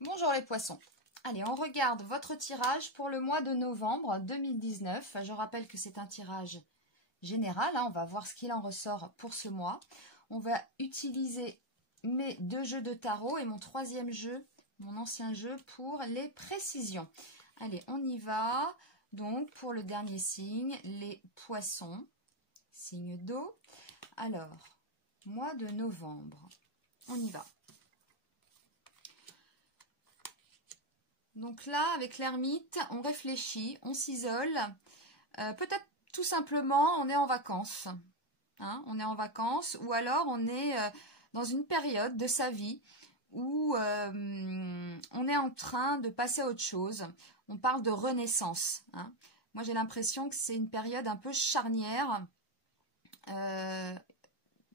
Bonjour les poissons. Allez, on regarde votre tirage pour le mois de novembre 2019. Je rappelle que c'est un tirage général. On va voir ce qu'il en ressort pour ce mois. On va utiliser mes 2 jeux de tarot et mon 3e jeu, mon ancien jeu, pour les précisions. Allez, on y va. Donc, pour le dernier signe, les poissons, signe d'eau. Alors, mois de novembre, on y va. Donc là, avec l'ermite, on réfléchit, on s'isole. Peut-être tout simplement, on est en vacances. On est en vacances ou alors on est dans une période de sa vie où on est en train de passer à autre chose. On parle de renaissance. Moi, j'ai l'impression que c'est une période un peu charnière.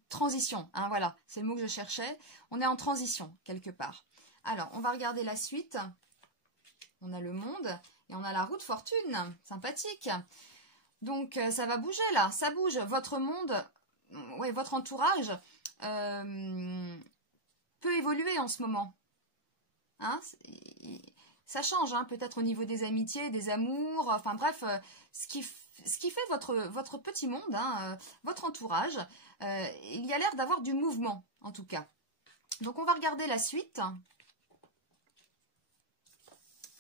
Transition, voilà, c'est le mot que je cherchais. On est en transition, quelque part. Alors, on va regarder la suite. On a le monde et on a la roue de fortune. Sympathique. Donc, ça va bouger là. Ça bouge. Votre monde, ouais, votre entourage peut évoluer en ce moment. Ça change, peut-être au niveau des amitiés, des amours. Enfin bref, ce qui fait votre petit monde, votre entourage, il y a l'air d'avoir du mouvement, en tout cas. Donc, on va regarder la suite.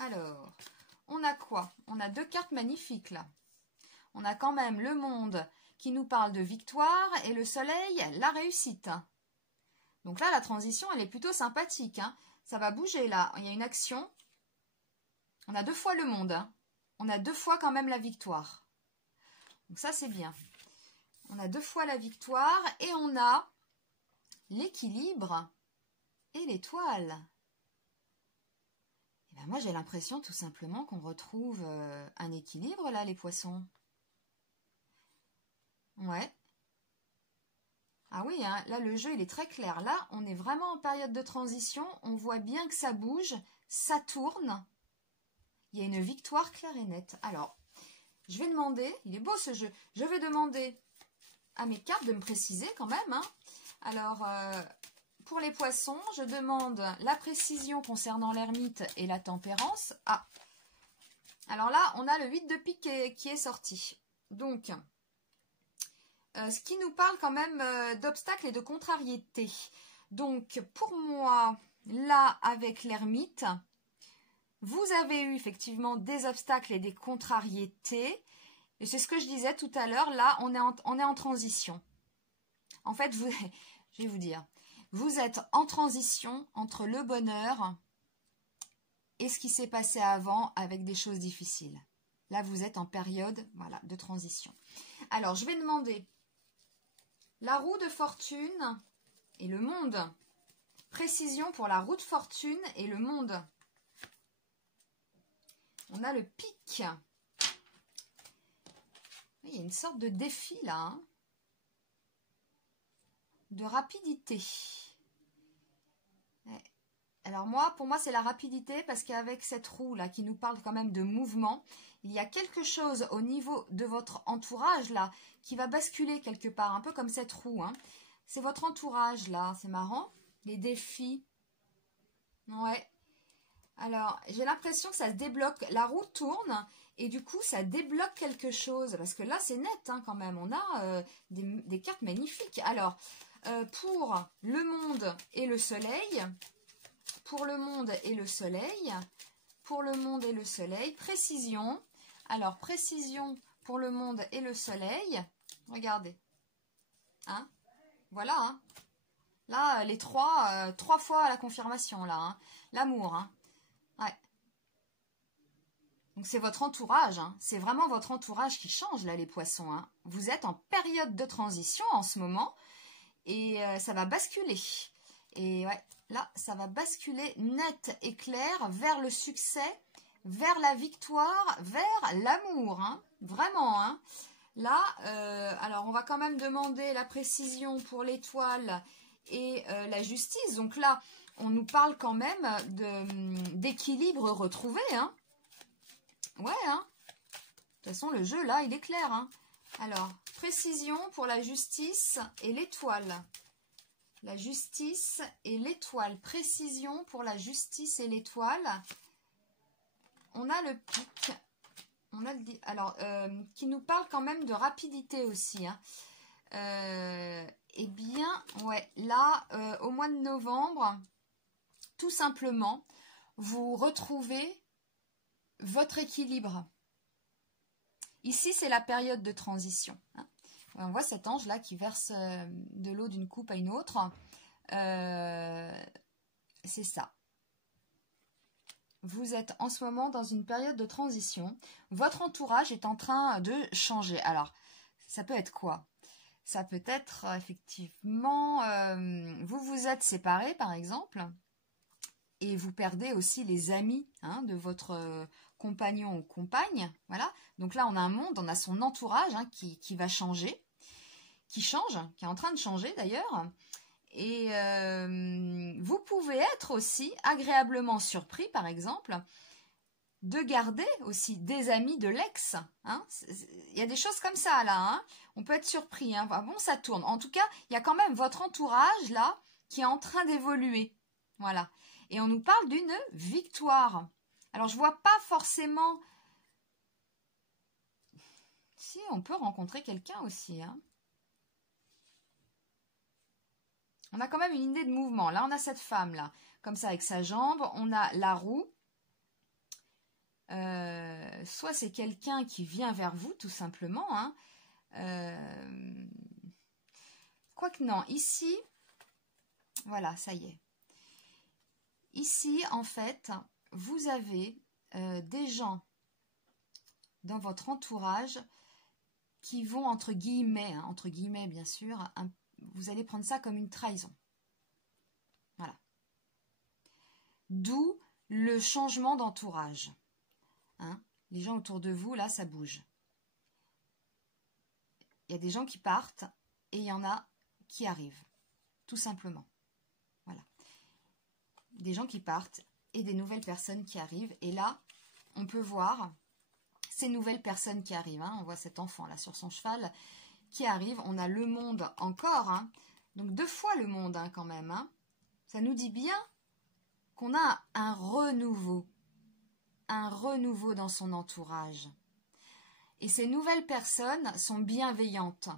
Alors, on a quoi? On a 2 cartes magnifiques là. On a quand même le monde qui nous parle de victoire et le soleil, la réussite. Donc là, la transition, elle est plutôt sympathique. Ça va bouger là. Il y a une action. On a 2 fois le monde. On a 2 fois quand même la victoire. Donc ça, c'est bien. On a 2 fois la victoire et on a l'équilibre et l'étoile. Ben moi, j'ai l'impression tout simplement qu'on retrouve un équilibre, là, les poissons. Ouais. Ah oui, là, le jeu, il est très clair. Là, on est vraiment en période de transition. On voit bien que ça bouge, ça tourne. Il y a une victoire claire et nette. Alors, je vais demander, il est beau ce jeu, je vais demander à mes cartes de me préciser quand même. Alors, pour les poissons, je demande la précision concernant l'ermite et la tempérance. Ah, alors là, on a le 8 de pique qui est sorti. Donc, ce qui nous parle quand même d'obstacles et de contrariétés. Donc, pour moi, là, avec l'ermite, vous avez eu effectivement des obstacles et des contrariétés. Et c'est ce que je disais tout à l'heure. Là, on est en transition. En fait, je vais vous dire, vous êtes en transition entre le bonheur et ce qui s'est passé avant avec des choses difficiles. Là, vous êtes en période, voilà, de transition. Alors, je vais demander la roue de fortune et le monde. Précision pour la roue de fortune et le monde. On a le pic. Il y a une sorte de défi là. De rapidité. Alors moi, pour moi, c'est la rapidité parce qu'avec cette roue là qui nous parle quand même de mouvement, il y a quelque chose au niveau de votre entourage là qui va basculer quelque part, un peu comme cette roue. C'est votre entourage là, c'est marrant. Les défis. Ouais. Alors, j'ai l'impression que ça se débloque. La roue tourne et du coup, ça débloque quelque chose. Parce que là, c'est net quand même. On a des cartes magnifiques. Alors, pour le monde et le soleil, pour le monde et le soleil, pour le monde et le soleil, précision. Alors, précision pour le monde et le soleil. Regardez. Voilà. Là, les 3 fois la confirmation, là. L'amour, Ouais. Donc, c'est votre entourage. C'est vraiment votre entourage qui change, là, les poissons. Vous êtes en période de transition en ce moment. Et ça va basculer. Et ouais, là, ça va basculer net et clair vers le succès, vers la victoire, vers l'amour. Vraiment, Là, alors, on va quand même demander la précision pour l'étoile et la justice. Donc là, on nous parle quand même d'équilibre retrouvé. Ouais, De toute façon, le jeu, là, il est clair. Alors, précision pour la justice et l'étoile. La justice et l'étoile. Précision pour la justice et l'étoile. On a le pic. On a alors, qui nous parle quand même de rapidité aussi. Hein. Eh bien, ouais, là, au mois de novembre, tout simplement, vous retrouvez votre équilibre. Ici, c'est la période de transition. Hein. On voit cet ange-là qui verse de l'eau d'une coupe à une autre. C'est ça. Vous êtes en ce moment dans une période de transition. Votre entourage est en train de changer. Alors, ça peut être quoi? Ça peut être effectivement, vous vous êtes séparés par exemple, et vous perdez aussi les amis hein, de votre compagnon ou compagne. Voilà. Donc là, on a un monde, on a son entourage hein, qui va changer, qui change, qui est en train de changer d'ailleurs. Et vous pouvez être aussi agréablement surpris, par exemple, de garder aussi des amis de l'ex. Hein. Il y a des choses comme ça, là. Hein. On peut être surpris. Hein. Bon, ça tourne. En tout cas, il y a quand même votre entourage, là, qui est en train d'évoluer. Voilà. Et on nous parle d'une victoire. Alors, je vois pas forcément... Si, on peut rencontrer quelqu'un aussi. Hein. On a quand même une idée de mouvement. Là, on a cette femme-là, comme ça, avec sa jambe. On a la roue. Soit c'est quelqu'un qui vient vers vous, tout simplement. Hein. Quoique non, ici, voilà, ça y est. Ici, en fait, vous avez des gens dans votre entourage qui vont, entre guillemets bien sûr, vous allez prendre ça comme une trahison. Voilà. D'où le changement d'entourage. Hein, les gens autour de vous, là, ça bouge. Il y a des gens qui partent et il y en a qui arrivent. Tout simplement. Voilà. Des gens qui partent et des nouvelles personnes qui arrivent. Et là, on peut voir ces nouvelles personnes qui arrivent. Hein. On voit cet enfant là sur son cheval qui arrive. On a le monde encore. Hein. Donc 2 fois le monde hein, quand même. Hein. Ça nous dit bien qu'on a un renouveau. Un renouveau dans son entourage. Et ces nouvelles personnes sont bienveillantes.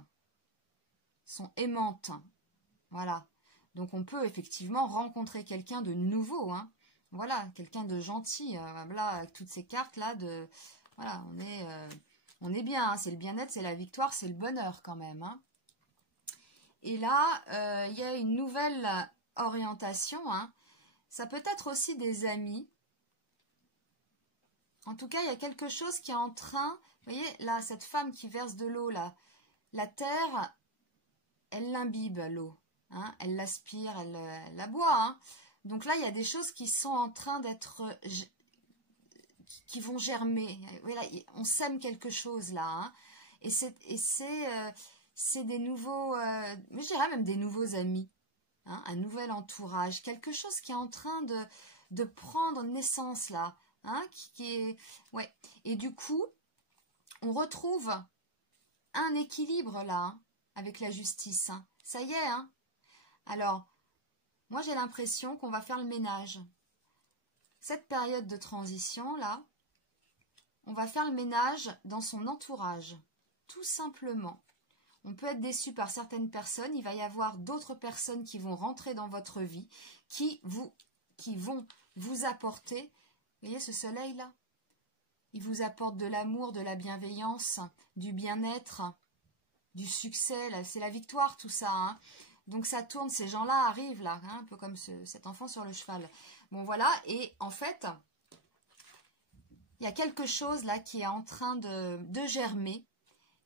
Sont aimantes. Voilà. Donc on peut effectivement rencontrer quelqu'un de nouveau. Hein. Voilà, quelqu'un de gentil. Là, avec toutes ces cartes là de... Voilà, on est bien, hein. C'est le bien-être, c'est la victoire, c'est le bonheur quand même. Hein. Et là, il y a une nouvelle orientation. Hein. Ça peut être aussi des amis. En tout cas, il y a quelque chose qui est en train... Vous voyez, là, cette femme qui verse de l'eau, là, la terre, elle l'imbibe, l'eau. Hein. Elle l'aspire, elle la boit. Hein. Donc là, il y a des choses qui sont en train d'être... qui vont germer. Voilà, on sème quelque chose là. Hein. Et c'est des nouveaux, je dirais même des nouveaux amis. Hein, un nouvel entourage. Quelque chose qui est en train de prendre naissance là. Hein, qui est, ouais. Et du coup, on retrouve un équilibre là, hein, avec la justice. Hein. Ça y est. Hein. Alors, moi j'ai l'impression qu'on va faire le ménage. Cette période de transition là, on va faire le ménage dans son entourage, tout simplement. On peut être déçu par certaines personnes, il va y avoir d'autres personnes qui vont rentrer dans votre vie, qui vont vous apporter, vous voyez ce soleil là? Il vous apporte de l'amour, de la bienveillance, du bien-être, du succès, c'est la victoire tout ça. Hein. Donc ça tourne, ces gens-là arrivent là, hein, un peu comme cet enfant sur le cheval. Bon voilà, et en fait... Il y a quelque chose là qui est en train de germer,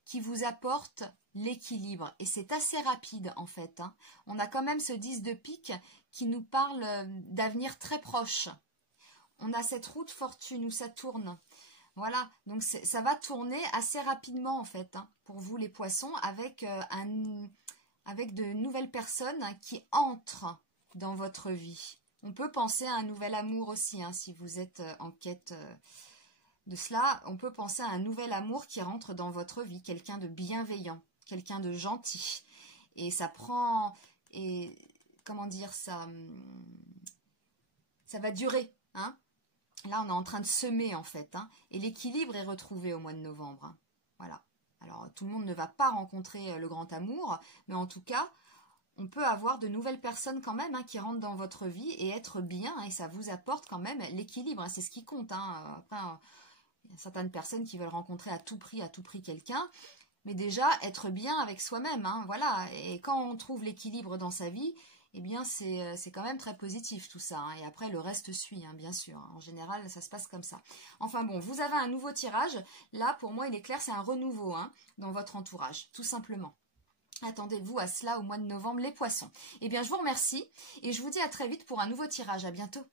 qui vous apporte l'équilibre. Et c'est assez rapide en fait. Hein. On a quand même ce 10 de pique qui nous parle d'avenir très proche. On a cette roue de fortune où ça tourne. Voilà, donc ça va tourner assez rapidement en fait. Hein, pour vous les poissons, avec de nouvelles personnes qui entrent dans votre vie. On peut penser à un nouvel amour aussi, hein, si vous êtes en quête... de cela, on peut penser à un nouvel amour qui rentre dans votre vie, quelqu'un de bienveillant, quelqu'un de gentil. Et ça prend... Et comment dire, ça va durer, hein. Là, on est en train de semer, en fait, hein, et l'équilibre est retrouvé au mois de novembre, hein. Voilà. Alors, tout le monde ne va pas rencontrer le grand amour, mais en tout cas, on peut avoir de nouvelles personnes quand même, hein, qui rentrent dans votre vie et être bien, hein, et ça vous apporte quand même l'équilibre, hein, c'est ce qui compte, hein. Après, il y a certaines personnes qui veulent rencontrer à tout prix quelqu'un, mais déjà être bien avec soi-même, hein, voilà. Et quand on trouve l'équilibre dans sa vie, eh bien c'est quand même très positif tout ça, hein. Et après le reste suit, hein, bien sûr. En général, ça se passe comme ça. Enfin bon, vous avez un nouveau tirage. Là, pour moi, il est clair, c'est un renouveau, hein, dans votre entourage, tout simplement. Attendez-vous à cela au mois de novembre, les poissons. Eh bien, je vous remercie et je vous dis à très vite pour un nouveau tirage. À bientôt.